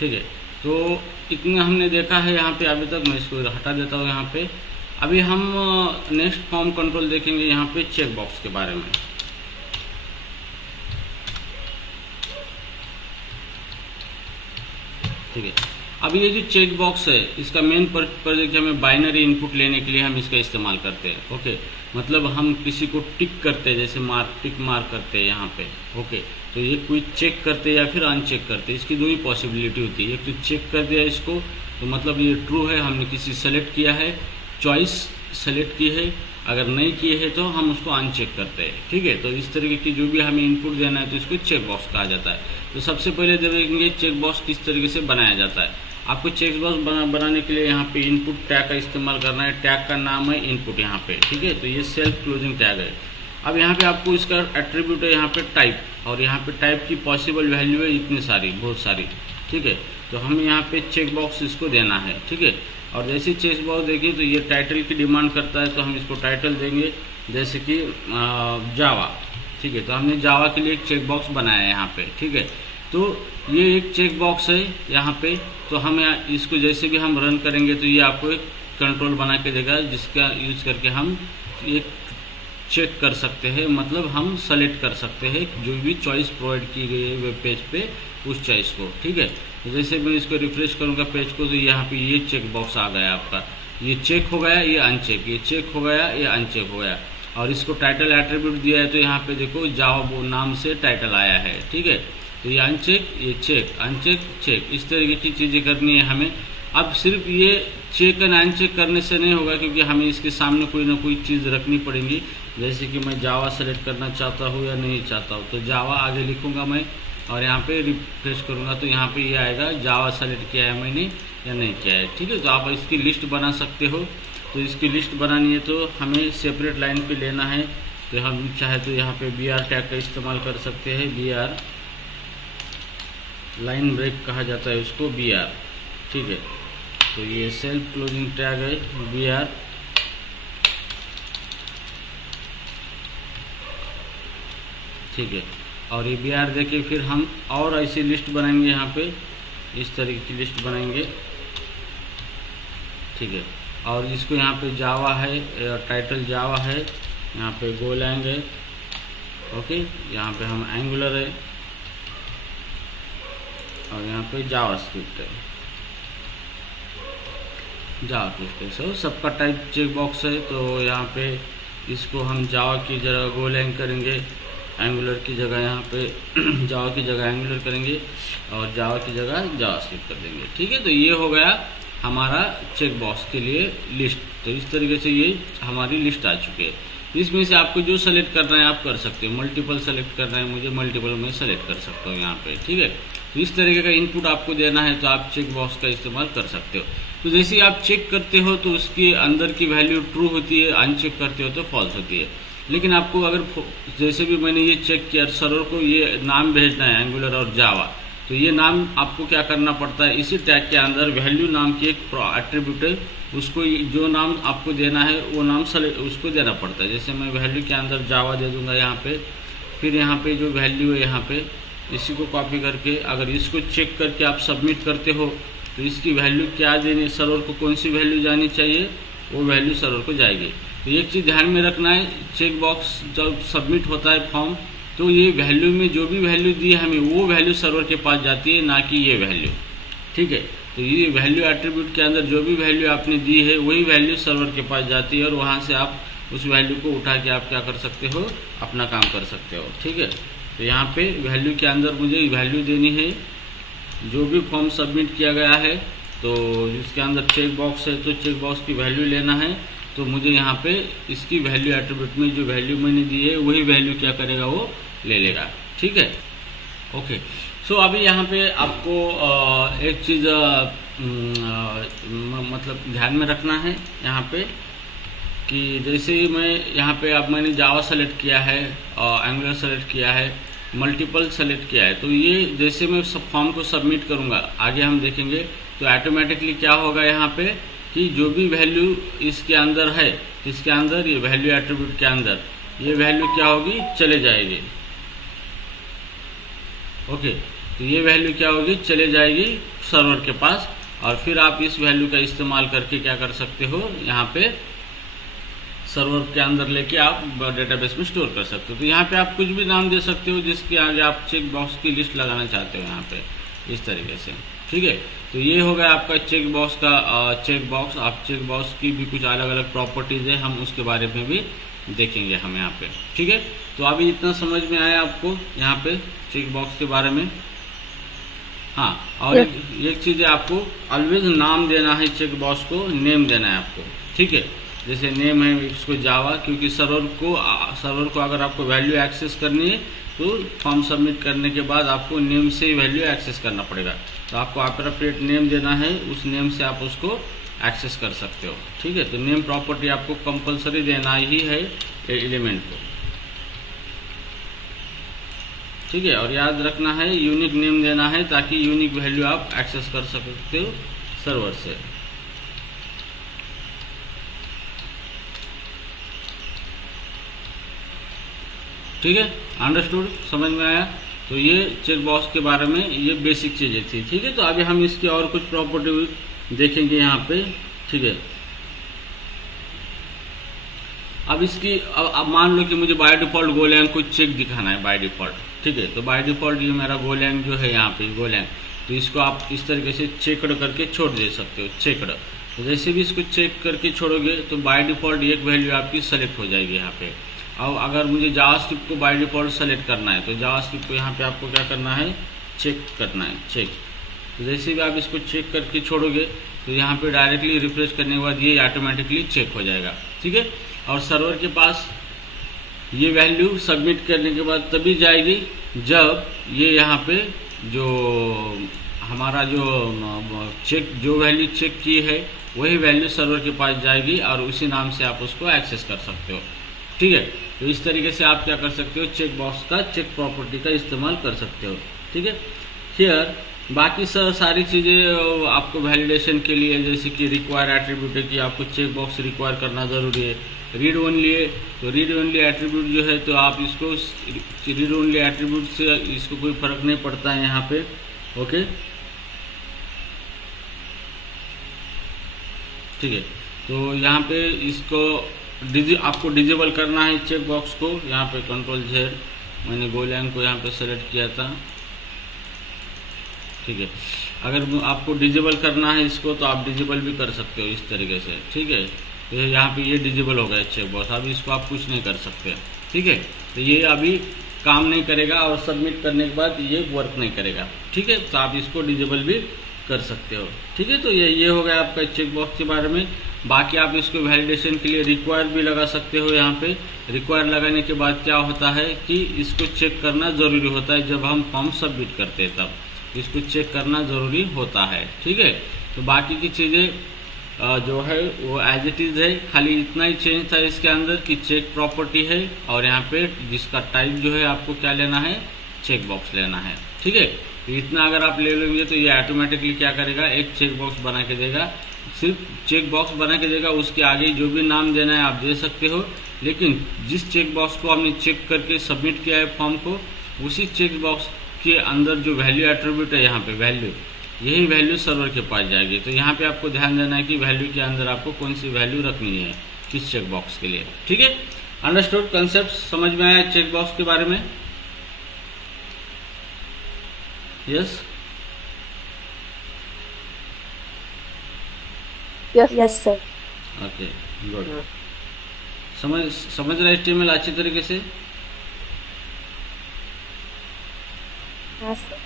ठीक है, तो इतना हमने देखा है यहाँ पे अभी तक। मैं इसको हटा देता हूँ यहाँ पे। अभी हम नेक्स्ट फॉर्म कंट्रोल देखेंगे यहाँ पे चेक बॉक्स के बारे में। ठीक है, अब ये जो चेक बॉक्स है इसका मेन पर्पज है कि हमें बाइनरी इनपुट लेने के लिए हम इसका इस्तेमाल करते हैं। ओके, मतलब हम किसी को टिक करते हैं, जैसे टिक मार करते हैं यहाँ पे। ओके, तो ये कोई चेक करते हैं या फिर अनचेक करते हैं, इसकी दो ही पॉसिबिलिटी होती है। एक तो चेक कर दिया इसको तो मतलब ये ट्रू है, हमने किसी सेलेक्ट किया है, चॉइस सेलेक्ट की है। अगर नहीं किए है तो हम उसको अनचेक करते हैं। ठीक है, तो इस तरीके की जो भी हमें इनपुट देना है तो इसको चेक बॉक्स कहा जाता है। तो सबसे पहले देखेंगे चेक बॉक्स किस तरीके से बनाया जाता है। आपको चेक बॉक्स बनाने के लिए यहाँ पे इनपुट टैग का इस्तेमाल करना है। टैग का नाम है इनपुट यहाँ पे। ठीक है, तो ये सेल्फ क्लोजिंग टैग है। अब यहाँ पे आपको इसका एट्रीब्यूट है यहाँ पे टाइप, और यहाँ पे टाइप की पॉसिबल वैल्यू है इतनी सारी, बहुत सारी। ठीक है, तो हमें यहाँ पे चेक बॉक्स इसको देना है। ठीक है, और जैसे चेक बॉक्स देखिए तो ये टाइटल की डिमांड करता है, तो हम इसको टाइटल देंगे जैसे कि जावा। ठीक है, तो हमने जावा के लिए एक चेक बॉक्स बनाया है यहाँ पे। ठीक है, तो ये एक चेक बॉक्स है यहाँ पे। तो हम इसको जैसे भी हम रन करेंगे तो ये आपको एक कंट्रोल बना के देगा, जिसका यूज करके हम एक चेक कर सकते हैं, मतलब हम सेलेक्ट कर सकते हैं जो भी चॉइस प्रोवाइड की गई है वेब पेज पे उस चॉइस को। ठीक है, तो जैसे मैं इसको रिफ्रेश करूंगा पेज को तो यहाँ पे ये चेक बॉक्स आ गया आपका। ये चेक हो गया, ये अनचेक, ये चेक हो गया, ये अनचेक हो गया। और इसको टाइटल एट्रीब्यूट दिया है तो यहाँ पे देखो जावा नाम से टाइटल आया है। ठीक है, तो ये अनचेक, ये चेक, अनचेक, चेक, इस तरीके की चीजें करनी है हमें। अब सिर्फ ये चेक एंड अनचेक करने से नहीं होगा, क्योंकि हमें इसके सामने कोई ना कोई चीज रखनी पड़ेगी। जैसे कि मैं जावा सेलेक्ट करना चाहता हूँ या नहीं चाहता हूँ, तो जावा आगे लिखूंगा मैं और यहाँ पे रिफ्रेश करूंगा तो यहाँ पे ये आएगा जावा सेलेक्ट किया है मैंने या नहीं किया है। ठीक है, तो आप इसकी लिस्ट बना सकते हो। तो इसकी लिस्ट बनानी है तो हमें सेपरेट लाइन पे लेना है। तो हम चाहे तो यहाँ पे BR टैग का इस्तेमाल कर सकते हैं। BR लाइन ब्रेक कहा जाता है उसको, BR। ठीक है, तो ये सेल्फ क्लोजिंग टैग है BR। ठीक है, और ये BR देके फिर हम और ऐसी लिस्ट बनाएंगे यहाँ पे, इस तरीके की लिस्ट बनाएंगे। ठीक है, और इसको यहाँ पे जावा है, टाइटल जावा है, यहाँ पे गोलैंग है। ओके, यहाँ पे हम एंगुलर है और यहाँ पे जावास्क्रिप्ट है, जावास्क्रिप्ट है। सो सबका टाइप चेक बॉक्स है। तो यहाँ पे इसको हम जावा की जगह गोलैंग करेंगे, एंगुलर की जगह यहाँ पे जावा की जगह एंगुलर करेंगे और जावा की जगह जावास्क्रिप्ट कर देंगे। ठीक है, तो ये हो गया हमारा चेक बॉक्स के लिए लिस्ट। तो इस तरीके से ये हमारी लिस्ट आ चुकी है। इसमें से आपको जो सेलेक्ट करना है आप कर सकते हो। मल्टीपल सेलेक्ट करना है मुझे, मल्टीपल में सेलेक्ट कर सकता हूँ यहाँ पे। ठीक है, तो इस तरीके का इनपुट आपको देना है तो आप चेक बॉक्स का इस्तेमाल कर सकते हो। तो जैसे ही आप चेक करते हो तो उसके अंदर की वैल्यू ट्रू होती है, अनचेक करते हो तो फॉल्स होती है। लेकिन आपको अगर जैसे भी मैंने ये चेक किया, सर्वर को ये नाम भेजना है एंगुलर और जावा, तो ये नाम आपको क्या करना पड़ता है, इसी टैग के अंदर वैल्यू नाम की एक एट्रीब्यूट है, उसको जो नाम आपको देना है वो नाम उसको देना पड़ता है। जैसे मैं वैल्यू के अंदर जावा दे दूंगा यहाँ पे, फिर यहाँ पे जो वैल्यू है यहाँ पे इसी को कॉपी करके अगर इसको चेक करके आप सबमिट करते हो तो इसकी वैल्यू क्या देनी, सर्वर को कौन सी वैल्यू जानी चाहिए वो वैल्यू सर्वर को जाएगी। तो एक चीज़ ध्यान में रखना है, चेक बॉक्स जब सबमिट होता है फॉर्म तो ये वैल्यू में जो भी वैल्यू दी है हमें वो वैल्यू सर्वर के पास जाती है, ना कि ये वैल्यू। ठीक है, तो ये वैल्यू एट्रीब्यूट के अंदर जो भी वैल्यू आपने दी है वही वैल्यू सर्वर के पास जाती है और वहाँ से आप उस वैल्यू को उठा के आप क्या कर सकते हो, अपना काम कर सकते हो। ठीक है, तो यहाँ पे वैल्यू के अंदर मुझे वैल्यू देनी है जो भी फॉर्म सबमिट किया गया है। तो जिसके अंदर चेक बॉक्स है तो चेक बॉक्स की वैल्यू लेना है। तो मुझे यहाँ पे इसकी वैल्यू एट्रीब्यूट में जो वैल्यू मैंने दी है वही वैल्यू क्या करेगा, वो ले लेगा। ठीक है, ओके। सो अभी यहाँ पे आपको एक चीज़ मतलब ध्यान में रखना है यहाँ पे कि जैसे ही मैं यहाँ पे अब मैंने जावा सेलेक्ट किया है और एंगुलर सेलेक्ट किया है, मल्टीपल सेलेक्ट किया है, तो ये जैसे मैं सब फॉर्म को सबमिट करूँगा आगे हम देखेंगे तो ऑटोमेटिकली क्या होगा यहाँ पे कि जो भी वैल्यू इसके अंदर है, इसके अंदर ये वैल्यू एट्रीब्यूट के अंदर ये वैल्यू क्या होगी, चले जाएगी। ओके, तो ये वैल्यू क्या होगी, चले जाएगी सर्वर के पास, और फिर आप इस वैल्यू का इस्तेमाल करके क्या कर सकते हो, यहाँ पे सर्वर के अंदर लेके आप डेटाबेस में स्टोर कर सकते हो। तो यहाँ पे आप कुछ भी नाम दे सकते हो जिसके आगे आप चेक बॉक्स की लिस्ट लगाना चाहते हो यहाँ पे, इस तरीके से। ठीक है, तो ये हो गया आपका चेक बॉक्स का चेक बॉक्स। आप चेक बॉक्स की भी कुछ अलग अलग प्रॉपर्टीज है, हम उसके बारे में भी देखेंगे हम यहाँ पे। ठीक है, तो अभी इतना समझ में आया आपको यहाँ पे चेक बॉक्स के बारे में। हाँ, और एक चीज है, आपको ऑलवेज नाम देना है चेक बॉक्स को, नेम देना है आपको। ठीक है, जैसे नेम है इसको जावा, क्योंकि सर्वर को अगर आपको वैल्यू एक्सेस करनी है तो फॉर्म सबमिट करने के बाद आपको नेम से ही वैल्यू एक्सेस करना पड़ेगा। तो आपको अप्रोप्रिएट नेम देना है, उस नेम से आप उसको एक्सेस कर सकते हो। ठीक है, तो नेम प्रॉपर्टी आपको कंपलसरी देना ही है एलिमेंट को। ठीक है, और याद रखना है यूनिक नेम देना है, ताकि यूनिक वैल्यू आप एक्सेस कर सकते हो सर्वर से। ठीक है, अंडरस्टूड, समझ में आया। तो ये चेक बॉक्स के बारे में ये बेसिक चीजें थी। ठीक है, तो अभी हम इसकी और कुछ प्रॉपर्टी देखेंगे यहाँ पे। ठीक है, अब इसकी अब मान लो कि मुझे बाय डिफॉल्ट गोलैंग को चेक दिखाना है बाय डिफॉल्ट। ठीक है, तो बाय डिफॉल्ट ये मेरा गोलैंग जो है यहाँ पे गोलैंग, तो इसको आप इस तरीके से चेकड करके छोड़ दे सकते हो, चेकड। तो जैसे भी इसको चेक करके छोड़ोगे तो बाय डिफॉल्ट एक वैल्यू आपकी सेलेक्ट हो जाएगी यहाँ पे। अब अगर मुझे जावास्क्रिप्ट को बाय डिफॉल्ट सेलेक्ट करना है तो जावास्क्रिप्ट को यहाँ पे आपको क्या करना है, चेक करना है, चेक। तो जैसे भी आप इसको चेक करके छोड़ोगे तो यहाँ पे डायरेक्टली रिफ्रेश करने के बाद ये ऑटोमेटिकली चेक हो जाएगा। ठीक है, और सर्वर के पास ये वैल्यू सबमिट करने के बाद तभी जाएगी जब ये यहाँ पे जो हमारा जो चेक जो वैल्यू चेक की है वही वैल्यू सर्वर के पास जाएगी, और उसी नाम से आप उसको एक्सेस कर सकते हो। ठीक है, तो इस तरीके से आप क्या कर सकते हो, चेक बॉक्स का चेक प्रॉपर्टी का इस्तेमाल कर सकते हो। ठीक है, हियर बाकी सारी चीजें आपको वैलिडेशन के लिए, जैसे कि रिक्वायर एट्रीब्यूट है कि आपको चेक बॉक्स रिक्वायर करना जरूरी है। रीड ओनली है, तो रीड ओनली एट्रीब्यूट जो है, तो आप इसको रीड ओनली एट्रीब्यूट से इसको कोई फर्क नहीं पड़ता है यहाँ पे। ओके, ठीक है, तो यहाँ पे इसको आपको डिजेबल करना है चेक बॉक्स को। यहाँ पे कंट्रोल Z, मैंने गोलैंग को यहाँ पे सेलेक्ट किया था। ठीक है, अगर आपको डिजेबल करना है इसको तो आप डिजेबल भी कर सकते हो इस तरीके से। ठीक है, तो यहाँ पे ये डिजेबल हो गया चेक बॉक्स, अभी इसको आप कुछ नहीं कर सकते। ठीक है, तो ये अभी काम नहीं करेगा और सबमिट करने के बाद ये वर्क नहीं करेगा। ठीक है, तो आप इसको डिजेबल भी कर सकते हो। ठीक है, तो ये हो गया आपका चेक बॉक्स के बारे में। बाकी आप इसको वैलिडेशन के लिए रिक्वायर भी लगा सकते हो। यहाँ पे रिक्वायर लगाने के बाद क्या होता है कि इसको चेक करना जरूरी होता है, जब हम फॉर्म सबमिट करते हैं तब इसको चेक करना जरूरी होता है। ठीक है, तो बाकी की चीजें जो है वो एज इट इज है, खाली इतना ही चेंज था इसके अंदर कि चेक प्रॉपर्टी है, और यहाँ पे जिसका टाइप जो है आपको क्या लेना है, चेक बॉक्स लेना है। ठीक है, तो इतना अगर आप ले लेंगे तो ये ऑटोमेटिकली क्या करेगा, एक चेक बॉक्स बना के देगा। सिर्फ चेक बॉक्स बना के देगा, उसके आगे जो भी नाम देना है आप दे सकते हो, लेकिन जिस चेक बॉक्स को हमने चेक करके सबमिट किया है फॉर्म को, उसी चेक बॉक्स के अंदर जो वैल्यू एट्रीब्यूट है यहाँ पे वैल्यू, यही वैल्यू सर्वर के पास जाएगी। तो यहाँ पे आपको ध्यान देना है कि वैल्यू के अंदर आपको कौन सी वैल्यू रखनी है किस चेक बॉक्स के लिए। ठीक है, अंडरस्टूड, कंसेप्ट समझ में आया चेक बॉक्स के बारे में? Yes yes sir. Okay, good. समझ रहे HTML अच्छी तरीके से? हाँ सर।